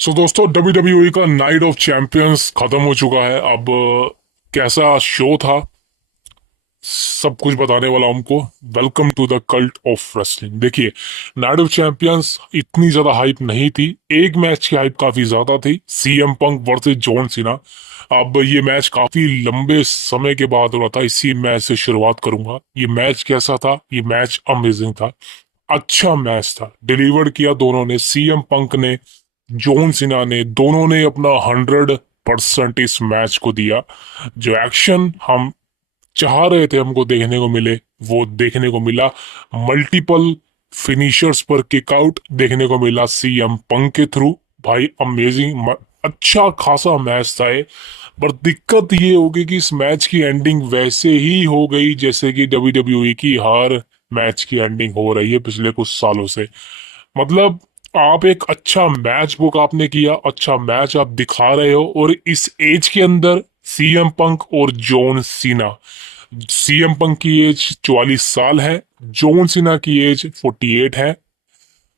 दोस्तों, WWE का night of champions खत्म हो चुका है। अब कैसा शो था सब कुछ बताने वाला हमको। Welcome to the cult of wrestling. देखिए, नाइट ऑफ चैंपियंस इतनी ज्यादा हाइप नहीं थी। एक मैच की हाइप काफी ज्यादा थी, CM Punk versus John Cena. अब ये मैच काफी लंबे समय के बाद हो रहा था। इसी मैच से शुरुआत करूंगा। ये मैच कैसा था? ये मैच अमेजिंग था, अच्छा मैच था। डिलीवर किया दोनों ने, सीएम पंक ने, जॉन सीना ने, दोनों ने अपना 100% इस मैच को दिया। जो एक्शन हम चाह रहे थे हमको देखने को मिले, वो देखने को मिला। मल्टीपल फिनिशर्स पर किकआउट देखने को मिला सीएम पंक के थ्रू। भाई अमेजिंग, अच्छा खासा मैच था ये। पर दिक्कत ये होगी कि इस मैच की एंडिंग वैसे ही हो गई जैसे कि डब्ल्यूडब्ल्यूई की हर मैच की एंडिंग हो रही है पिछले कुछ सालों से। मतलब, आप एक अच्छा मैच बुक आपने किया, अच्छा मैच आप दिखा रहे हो, और इस एज के अंदर सीएम पंक और जॉन सीना। सीएम पंक की एज 44 साल है, जॉन सीना की एज 48 है।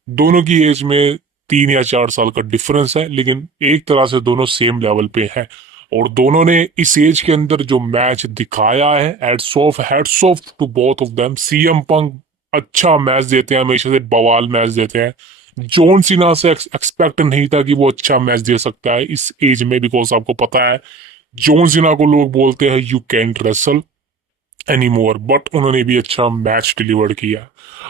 दोनों की एज में 3 या 4 साल का डिफरेंस है, लेकिन एक तरह से दोनों सेम लेवल पे हैं। और दोनों ने इस एज के अंदर जो मैच दिखाया है, hats off to both of them. CM Punk अच्छा मैच देते हैं, हमेशा से बवाल मैच देते हैं। जॉन सीना से एक्सपेक्ट नहीं था कि वो अच्छा मैच दे सकता है इस एज में, बिकॉज आपको पता है जॉन सीना को लोग बोलते हैं you can't wrestle any more, but उन्होंने भी अच्छा मैच डिलीवर किया।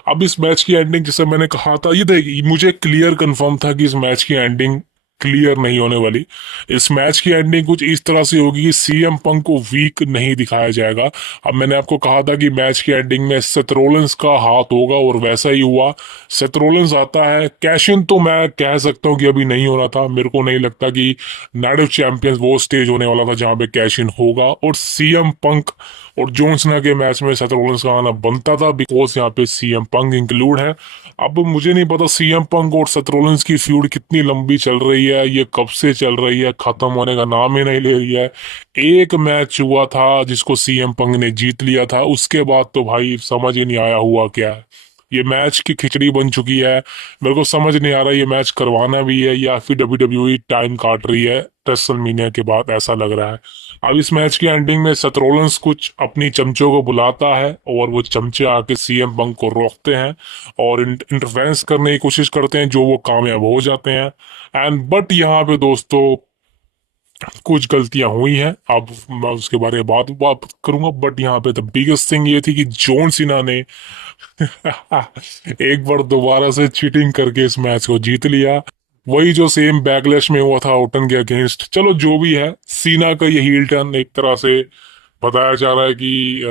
अब इस मैच की एंडिंग, जैसे मैंने कहा था, ये देखिए, मुझे क्लियर कंफर्म था कि इस मैच की एंडिंग क्लियर नहीं होने वाली। इस मैच की एंडिंग कुछ इस तरह से होगी कि सीएम पंक को वीक नहीं दिखाया जाएगा। अब मैंने आपको कहा था कि मैच की एंडिंग में सेथ रोलिंस का हाथ होगा, और वैसा ही हुआ। सेथ रोलिंस आता है। कैश इन तो मैं कह सकता हूँ कि अभी नहीं होना था। मेरे को नहीं लगता कि नाइट ऑफ चैंपियंस वो स्टेज होने वाला था जहां पे कैश इन होगा। और सीएम पंक और जॉन सीना के मैच में सेथ रोलिंस का आना बनता था, बिकॉज यहाँ पे सीएम पंक इंक्लूड है। अब मुझे नहीं पता सीएम पंक और सेथ रोलिंस की फ्यूड कितनी लंबी चल रही है, ये कब से चल रही है, खत्म होने का नाम ही नहीं ले रही है। एक मैच हुआ था जिसको सीएम पंक ने जीत लिया था, उसके बाद तो भाई समझ ही नहीं आया हुआ क्या है। ये मैच की खिचड़ी बन चुकी है। मेरे को समझ नहीं आ रहा ये मैच करवाना भी है या फिर डब्ल्यूडब्ल्यूई टाइम काट रही है रेसलमेनिया के बाद, ऐसा लग रहा है। अब इस मैच की एंडिंग में सेथ रोलिंस कुछ अपनी चमचों को बुलाता है, और वो चमचे आके सीएम पंक को रोकते हैं और इंटरफेरेंस करने की कोशिश करते हैं, जो वो कामयाब हो जाते हैं। एंड बट यहाँ पे दोस्तों कुछ गलतियां हुई हैं। अब मैं उसके बारे में बात करूंगा, बट यहाँ पे द बिगेस्ट थिंग ये थी कि जॉन सीना ने एक बार दोबारा से चीटिंग करके इस मैच को जीत लिया। वही जो सेम बैकलैश में हुआ था ओटन के अगेंस्ट। चलो जो भी है, सीना का ये हील टर्न एक तरह से बताया जा रहा है कि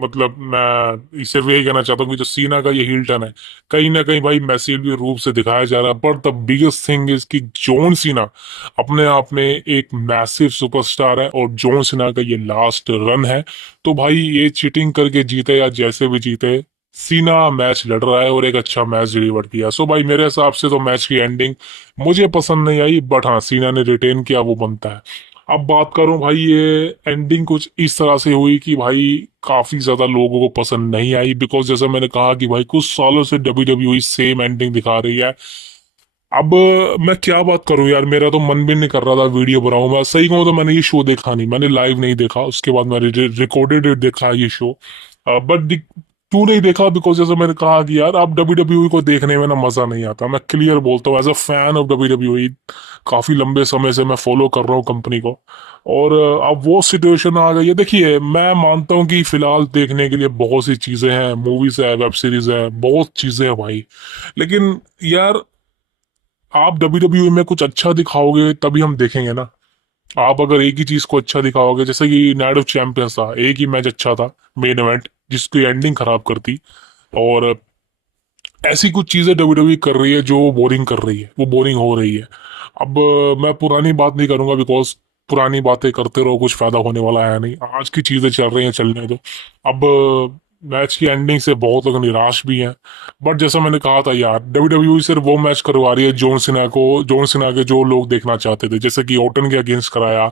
मतलब मैं सिर्फ यही कहना चाहता हूँ कि जो सीना का ये हील टर्न है, कहीं ना कहीं भाई मैसिव रूप से दिखाया जा रहा है। But the biggest thing is कि जॉन सीना अपने आप में एक मैसिव सुपरस्टार है, और जॉन सीना का ये लास्ट रन है। तो भाई ये चीटिंग करके जीते या जैसे भी जीते, सीना मैच लड़ रहा है और एक अच्छा मैच डिलीवर किया। सो भाई मेरे हिसाब से तो मैच की एंडिंग मुझे पसंद नहीं आई, बट हाँ, सीना ने रिटेन किया, वो बनता है। अब बात करूं भाई, ये एंडिंग कुछ इस तरह से हुई कि भाई काफी ज्यादा लोगों को पसंद नहीं आई, बिकॉज जैसा मैंने कहा कि भाई कुछ सालों से डब्ल्यूडब्ल्यूई सेम एंडिंग दिखा रही है। अब मैं क्या बात करूं यार, मेरा तो मन भी नहीं कर रहा था वीडियो बनाऊं। मैं सही कहूं तो मैंने ये शो देखा नहीं, मैंने लाइव नहीं देखा। उसके बाद मैंने रिकॉर्डेड देखा ये शो। बट क्यों नहीं देखा? बिकॉज जैसे मैंने कहा कि यार अब डब्ल्यूडब्ल्यूई को देखने में ना मजा नहीं आता। मैं क्लियर बोलता हूँ, as a fan of WWE काफी लंबे समय से मैं फॉलो कर रहा हूँ कंपनी को, और अब वो सिचुएशन आ गई है। देखिए, मैं मानता हूँ कि फिलहाल देखने के लिए बहुत सी चीजें हैं, मूवीज है, वेब सीरीज है, बहुत चीजें हैं भाई। लेकिन यार, आप डब्ल्यूडब्ल्यूई में कुछ अच्छा दिखाओगे तभी हम देखेंगे ना। आप अगर एक ही चीज को अच्छा दिखाओगे, जैसे कि नाइट ऑफ चैंपियंस था, एक ही मैच अच्छा था, मेन इवेंट, जिसकी एंडिंग खराब करती। और ऐसी कुछ चीजें डब्ल्यूडब्ल्यूई कर रही है जो बोरिंग कर रही है, वो बोरिंग हो रही है। अब मैं पुरानी बात नहीं करूंगा, बिकॉज पुरानी बातें करते रहो कुछ फायदा होने वाला है नहीं। आज की चीजें चल रही हैं, चलने दो। अब मैच की एंडिंग से बहुत लोग निराश भी हैं। बट जैसा मैंने कहा था यार, WWE सिर्फ वो मैच करवा रही है जॉन सिन्हा के जो लोग देखना चाहते थे, जैसे कि ओटन के अगेंस्ट कराया,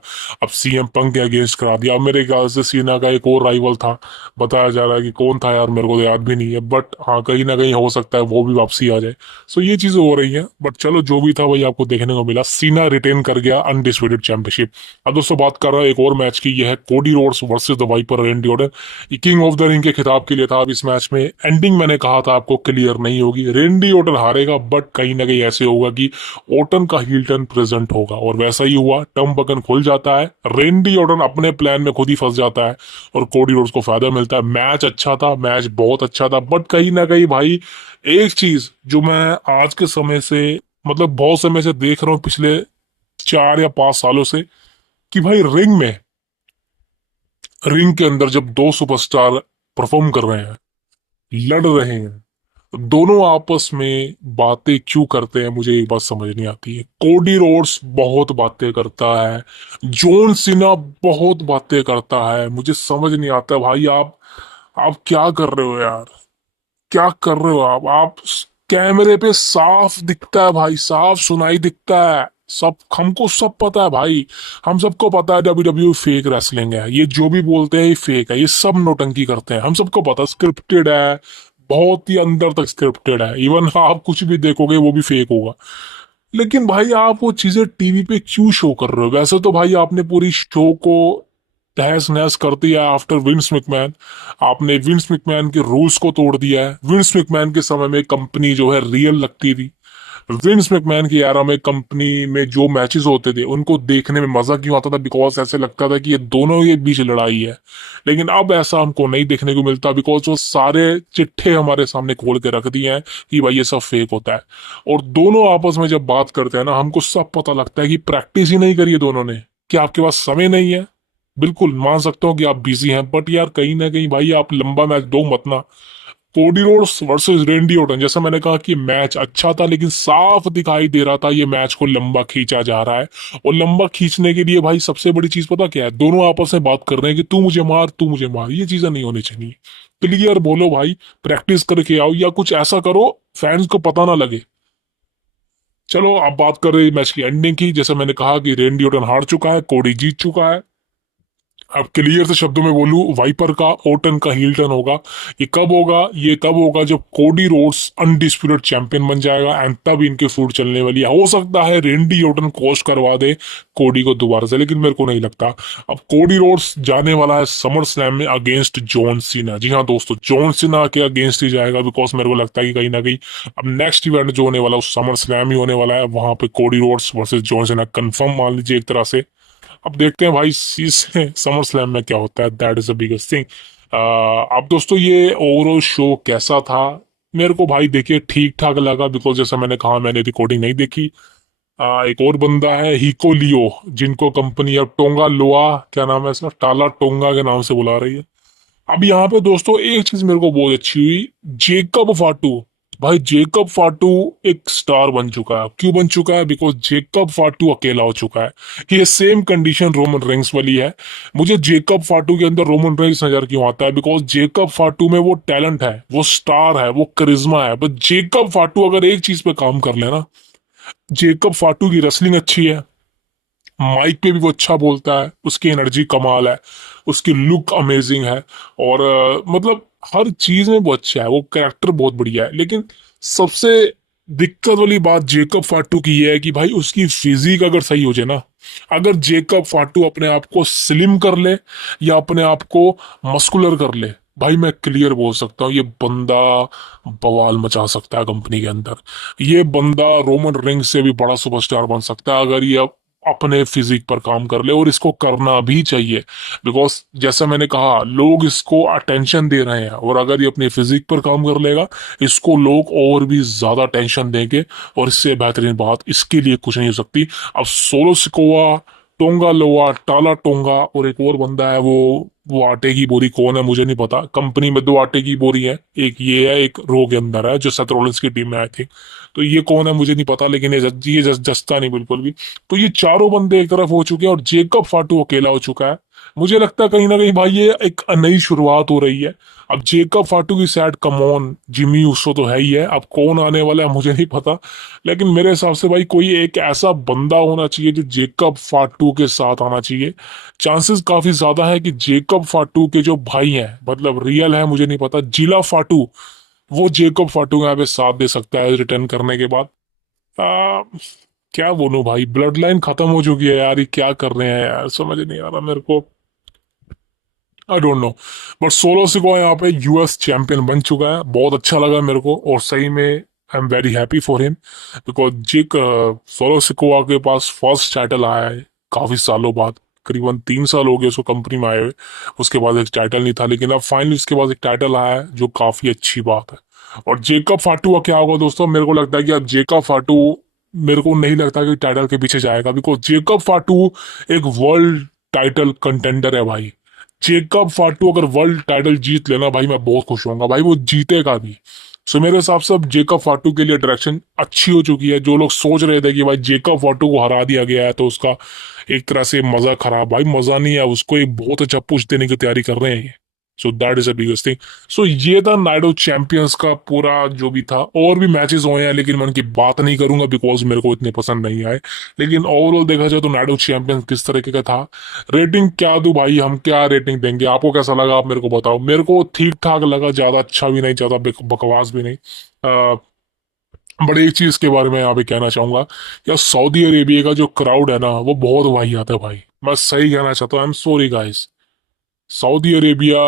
अब CM पंक के अगेंस्ट करा दिया। अब मेरे ख्याल से सिन्हा का एक और राइवल था, बताया जा रहा है कि कौन था यार, मेरे को तो याद भी नहीं है, बट हाँ कहीं ना कहीं हो सकता है वो भी वापसी आ जाए। सो ये चीजें हो रही हैं, बट चलो जो भी था वही आपको देखने को मिला। सीना रिटेन कर गया अनडिस्प्यूटेड चैंपियनशिप। अब दोस्तों बात कर रहा है एक और मैच की, यह है Cody Rhodes versus the Viper Randy Orton. ये किंग ऑफ द रिंग के खिताब के लिए था। अब इस मैच में एंडिंग मैंने कहा था आपको क्लियर नहीं होगी, रेंडी ऑर्टन हारेगा, बट कहीं ना कहीं ऐसे होगा कि ऑर्टन का हील टर्न प्रेजेंट होगा, और वैसा ही हुआ। टर्म बकन खुल जाता है, रेंडी ऑर्टन अपने प्लान में खुद ही फंस जाता है और कोडी रोड्स को फायदा मिलता है। मैच अच्छा था, मैच बहुत अच्छा था, बट कहीं ना कहीं भाई एक चीज जो मैं आज के समय से, मतलब बहुत समय से देख रहा हूँ, पिछले 4 या 5 सालों से, कि भाई रिंग के अंदर जब दो सुपरस्टार परफॉर्म कर रहे हैं, लड़ रहे हैं, तो दोनों आपस में बातें क्यों करते हैं, मुझे एक बात समझ नहीं आती है। कोडी रोड्स बहुत बातें करता है, जॉन सीना बहुत बातें करता है, मुझे समझ नहीं आता भाई, आप क्या कर रहे हो यार, क्या कर रहे हो आप कैमरे पे साफ दिखता है भाई, साफ सुनाई दिखता है, सब हमको सब पता है भाई, हम सबको पता है WWE फेक रेसलिंग है, ये जो भी बोलते हैं ये फेक है, ये सब नौटंकी करते हैं, हम सबको पता स्क्रिप्टेड है, बहुत ही अंदर तक स्क्रिप्टेड है, इवन आप कुछ भी देखोगे वो भी फेक होगा। लेकिन भाई आप वो चीजें टीवी पे क्यों शो कर रहे हो? वैसे तो भाई आपने पूरी शो को तहस नहस कर दिया आफ्टर विंस मैकमैन, आपने विंस मैकमैन के रूल्स को तोड़ दिया है। विंस मैकमैन के समय में कंपनी जो है रियल लगती थी, विंस मैकमैन की एरा में कंपनी में जो मैचेस होते थे उनको देखने में मजा क्यों आता था, बिकॉज ऐसे लगता था कि ये दोनों के बीच लड़ाई है। लेकिन अब ऐसा हमको नहीं देखने को मिलता, बिकॉज वो सारे चिट्ठे हमारे सामने खोल के रख दिए हैं कि भाई ये सब फेक होता है। और दोनों आपस में जब बात करते हैं ना, हमको सब पता लगता है कि प्रैक्टिस ही नहीं करी है दोनों ने, कि आपके पास समय नहीं है। बिल्कुल मान सकता हूँ कि आप बिजी हैं, बट यार कहीं ना कहीं भाई आप लंबा मैच दो मत ना। कोडी रोड्स वर्सेस रेंडी ओटन, जैसा मैंने कहा कि मैच अच्छा था, लेकिन साफ दिखाई दे रहा था ये मैच को लंबा खींचा जा रहा है। और लंबा खींचने के लिए भाई सबसे बड़ी चीज पता क्या है, दोनों आपस में बात कर रहे हैं कि तू मुझे मार तू मुझे मार, ये चीजें नहीं होनी चाहिए। क्लियर बोलो भाई, प्रैक्टिस करके आओ या कुछ ऐसा करो फैंस को पता ना लगे। चलो आप बात कर रहे हैं मैच की एंडिंग की, जैसे मैंने कहा कि रेंडी ओटन हार चुका है, कोडी जीत चुका है। अब क्लियर से शब्दों में बोलूं, वाइपर का ओटन का हील टर्न होगा। ये कब होगा? ये तब होगा जब कोडी रोड्स अनडिस्प्यूटेड चैंपियन बन जाएगा, एंड तब इनके फूट चलने वाली है। हो सकता है रेंडी ओटन कोच करवा दे कोडी को दोबारा से, लेकिन मेरे को नहीं लगता। अब कोडी रोड्स जाने वाला है समर स्लैम में अगेंस्ट जॉन सीना। जी हाँ दोस्तों, जॉन सीना के अगेंस्ट ही जाएगा, बिकॉज मेरे को लगता है कि कहीं ना कहीं अब नेक्स्ट इवेंट जो होने वाला है उस समर स्लैम ही होने वाला है, वहां पे Cody Rhodes versus John Cena confirm मान लीजिए एक तरह से। अब देखते हैं भाई इस समर स्लैम में क्या होता है, that is the biggest thing. अब दोस्तों ये ओवरऑल शो कैसा था? मेरे को भाई देखिए ठीक ठाक लगा, बिकॉज जैसा मैंने कहा मैंने रिकॉर्डिंग नहीं देखी। एक और बंदा है हिको लियो, जिनको कंपनी अब टोंगा लोआ, क्या नाम है इसका, टाला टोंगा के नाम से बुला रही है। अब यहाँ पे दोस्तों एक चीज मेरे को बहुत अच्छी हुई, जेकब फाटू। भाई जेकब फाटू एक स्टार बन चुका है। क्यों बन चुका है? बिकॉज जेकब फाटू अकेला हो चुका है। ये सेम कंडीशन रोमन रेंस वाली है। मुझे जेकब फाटू के अंदर रोमन रेंस नजर क्यों आता है? बिकॉज जेकब फाटू में वो टैलेंट है, वो स्टार है, वो करिश्मा है। बट जेकब फाटू अगर एक चीज पे काम कर लेना, जेकब फाटू की रेसलिंग अच्छी है, माइक पे भी वो अच्छा बोलता है, उसकी एनर्जी कमाल है, उसकी लुक अमेजिंग है, और मतलब हर चीज में वो अच्छा है, वो कैरेक्टर बहुत बढ़िया है। लेकिन सबसे दिक्कत वाली बात जेकब फाटू की ये है कि भाई उसकी फिजिक अगर सही हो जाए ना, अगर जेकब फाटू अपने आप को स्लिम कर ले या अपने आप को मस्कुलर कर ले, भाई मैं क्लियर बोल सकता हूँ ये बंदा बवाल मचा सकता है कंपनी के अंदर। ये बंदा रोमन रेंज से भी बड़ा सुपरस्टार बन सकता है अगर ये अपने फिजिक पर काम कर ले, और इसको करना भी चाहिए। बिकॉज जैसा मैंने कहा लोग इसको अटेंशन दे रहे हैं, और अगर ये अपने फिजिक पर काम कर लेगा इसको लोग और भी ज्यादा टेंशन देंगे, और इससे बेहतरीन बात इसके लिए कुछ नहीं हो सकती। अब सोलो सिकोवा, टोंगा लोआ, टाला टोंगा, और एक और बंदा है वो आटे की बोरी कौन है मुझे नहीं पता। कंपनी में दो आटे की बोरी है, एक ये है एक रो के अंदर है जो सेथ रॉलिंस की टीम में आई थी। तो ये कौन है मुझे नहीं पता, लेकिन ये जस्ता नहीं बिल्कुल भी। तो ये चारों बंदे एक तरफ हो चुके हैं और जेकब फाटू अकेला हो चुका है। मुझे लगता है कहीं ना कहीं भाई ये एक नई शुरुआत हो रही है। अब जेकब फाटू की साइड कमॉन, जिमी ऊसो तो है ही है, अब कौन आने वाला है मुझे नहीं पता। लेकिन मेरे हिसाब से भाई कोई एक ऐसा बंदा होना चाहिए जो जेकब फाटू के साथ आना चाहिए। चांसेस काफी ज्यादा है कि जेकब फाटू के जो भाई हैं, मतलब रियल है मुझे नहीं पता, जिला फाटू, वो जेकब फाटू का यहाँ पे साथ दे सकता है रिटर्न करने के बाद। आ, क्या बोलूं भाई, ब्लड लाइन खत्म हो चुकी है यार, ये क्या कर रहे हैं यार, समझ नहीं आ रहा मेरे को। I don't know. But solo Sikoa यहाँ पे यूएस चैंपियन बन चुका है, बहुत अच्छा लगा मेरे को, और सही में I am very happy for him. Because जिक सोलो सिकोआ के पास फर्स्ट टाइटल आया है काफी सालों बाद, करीबन 3 साल हो गए उसको कंपनी में आए हुए। उसके बाद एक टाइटल नहीं था, लेकिन अब फाइनली उसके पास एक टाइटल आया है, जो काफी अच्छी बात है। और जेकब फाटू का क्या होगा दोस्तों, मेरे को लगता है कि अब जेकब फाटू, मेरे को नहीं लगता कि टाइटल के पीछे जाएगा, बिकॉज जेकब फाटू एक वर्ल्ड टाइटल कंटेंडर है भाई। जेकब फाटू अगर वर्ल्ड टाइटल जीत लेना भाई, मैं बहुत खुश होऊंगा भाई, वो जीतेगा भी। सो मेरे हिसाब से अब जेकब फाटू के लिए डायरेक्शन अच्छी हो चुकी है। जो लोग सोच रहे थे कि भाई जेकब फाटू को हरा दिया गया है तो उसका एक तरह से मजा खराब, भाई मजा नहीं है, उसको एक बहुत अच्छा पुश देने की तैयारी कर रहे हैं ये। So that is a biggest thing. So ये था नाइट ऑफ चैंपियंस का पूरा जो भी था। और भी मैचेस हुए हैं लेकिन मैं उनकी बात नहीं करूंगा बिकॉज मेरे को इतने पसंद नहीं आए। लेकिन ओवरऑल देखा जाए तो नाइट ऑफ चैंपियंस किस तरीके का था। रेटिंग क्या दूं भाई, हम क्या रेटिंग देंगे, आपको कैसा लगा आप मेरे को बताओ। मेरे को ठीक ठाक लगा, ज्यादा अच्छा भी नहीं, ज्यादा बकवास भी नहीं। बट एक चीज के बारे में यहाँ पे कहना चाहूंगा, यार सऊदी अरेबिया का जो क्राउड है ना वो बहुत वाहियात है भाई। मैं सही कहना चाहता हूँ, I am sorry guys. Saudi Arabia,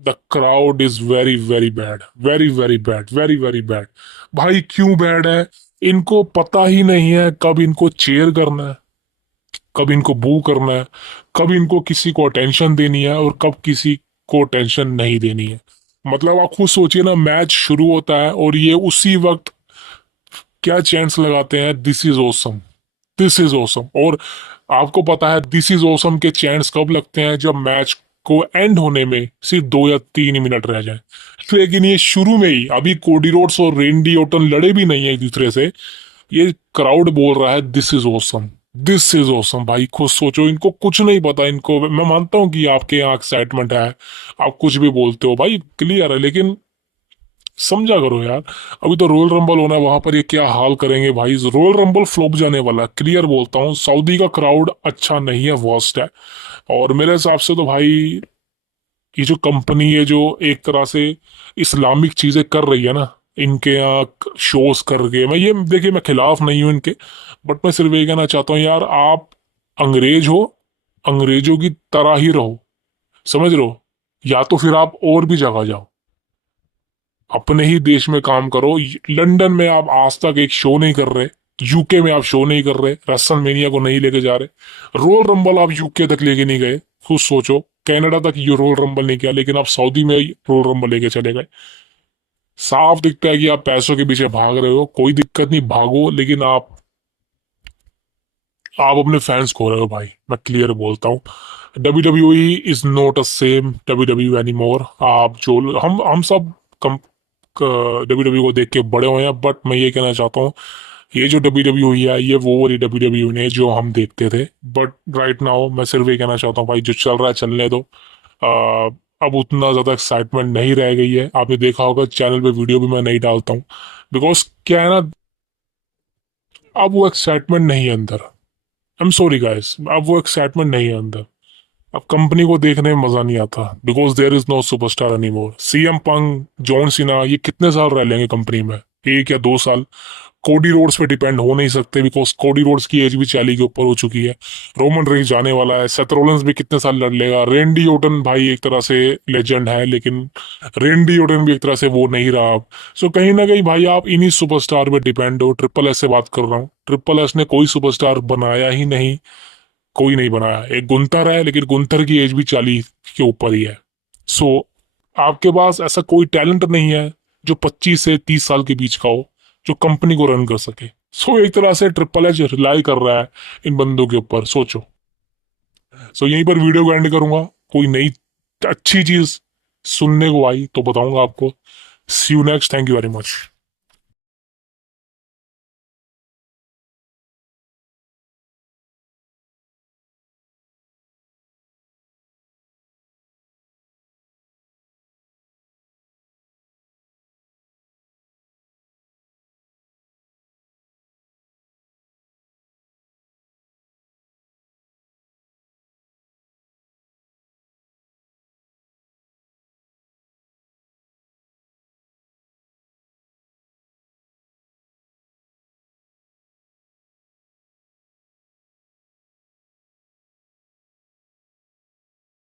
the crowd is very very bad, very very bad, very very bad. भाई क्यों बैड है, इनको पता ही नहीं है कब इनको चेयर करना है, कब इनको बू करना है, कब इनको किसी को अटेंशन देनी है और कब किसी को टेंशन नहीं देनी है। मतलब आप खुद सोचिए ना, मैच शुरू होता है और ये उसी वक्त क्या चैंट्स लगाते हैं, this is awesome, this is awesome. और आपको पता है दिस इज ऑसम के चैंट्स कब लगते हैं, जब मैच को एंड होने में सिर्फ 2 या 3 ही मिनट रह जाए। लेकिन ये शुरू में ही, अभी कोडी रोड्स और रेंडी ओटन लड़े भी नहीं है एक दूसरे से, ये क्राउड बोल रहा है this is awesome, this is awesome. भाई खुद सोचो, इनको कुछ नहीं पता। इनको मैं मानता हूं कि आपके यहाँ एक्साइटमेंट है, आप कुछ भी बोलते हो भाई, क्लियर है, लेकिन समझा करो यार। अभी तो रोयल रंबल होना है, वहां पर ये क्या हाल करेंगे भाई। रोयल रंबल फ्लॉप जाने वाला है, क्लियर बोलता हूँ। सऊदी का क्राउड अच्छा नहीं है, वर्स्ट है। और मेरे हिसाब से तो भाई ये जो कंपनी है जो एक तरह से इस्लामिक चीजें कर रही है ना, इनके यहाँ शोज करके, मैं ये देखिए मैं खिलाफ नहीं हूँ इनके, बट मैं सिर्फ ये कहना चाहता हूँ यार, आप अंग्रेज हो, अंग्रेजों की तरह ही रहो, समझ रहे हो। या तो फिर आप और भी जगह जाओ, अपने ही देश में काम करो। लंदन में आप आज तक एक शो नहीं कर रहे, यूके में आप शो नहीं कर रहे, रसल मेनिया को नहीं लेके जा रहे, रोल रंबल आप यूके तक लेके नहीं गए, खुद सोचो। कनाडा तक ये रोल रंबल नहीं किया, लेकिन आप सऊदी में रोल रंबल लेके चले गए। साफ दिखता है कि आप पैसों के पीछे भाग रहे हो, कोई दिक्कत नहीं, भागो, लेकिन आप अपने फैंस खो रहे हो भाई, मैं क्लियर बोलता हूँ। W W is not a same W W any more. आप जो हम सब डब्ल्यू डब्ल्यू को देख के बड़े हुए हैं, बट मैं ये कहना चाहता हूँ, ये जो डब्ल्यू डब्ल्यू है ये वो वाली डब्ल्यू डब्ल्यू नहीं जो हम देखते थे। बट राइट नाउ मैं सिर्फ ये कहना चाहता हूँ भाई, जो चल रहा है चलने दो। अब उतना ज्यादा एक्साइटमेंट नहीं रह गई है, आपने देखा होगा चैनल पे वीडियो भी मैं नहीं डालता हूँ, बिकॉज क्या है ना, अब वो एक्साइटमेंट नहीं है अंदर। आई एम सॉरी गाइस, अब वो एक्साइटमेंट नहीं है अंदर। अब कंपनी को देखने में मजा नहीं आता, because there is no superstar any more. CM Punk, John Cena, ये कितने साल रह लेंगे कंपनी में, 1 या 2 साल। कोडी रोड्स पे डिपेंड हो नहीं सकते, बिकॉज कोडी रोड्स की एज भी 40 के ऊपर हो चुकी है। रोमन रेंज जाने वाला है, सेथ रोलिंस भी कितने साल लड़ लेगा। रेंडी ओटन भाई एक तरह से लेजेंड है, लेकिन रेंडी ओटन भी एक तरह से वो नहीं रहा अब। सो कहीं ना कहीं भाई आप इन्हीं सुपरस्टार पे डिपेंड हो। ट्रिपल एस से बात कर रहा हूँ, ट्रिपल एस ने कोई सुपरस्टार बनाया ही नहीं, कोई नहीं बनाया। एक गुंतर है, लेकिन गुंतर की एज भी 40 के ऊपर ही है। सो आपके पास ऐसा कोई टैलेंट नहीं है जो 25 से 30 साल के बीच का हो, जो कंपनी को रन कर सके। सो एक तरह से ट्रिपल एच रिलाई कर रहा है इन बंदों के ऊपर, सोचो। सो यहीं पर वीडियो को एंड करूंगा। कोई नई अच्छी चीज सुनने को आई तो बताऊंगा आपको। See you next, thank you very much.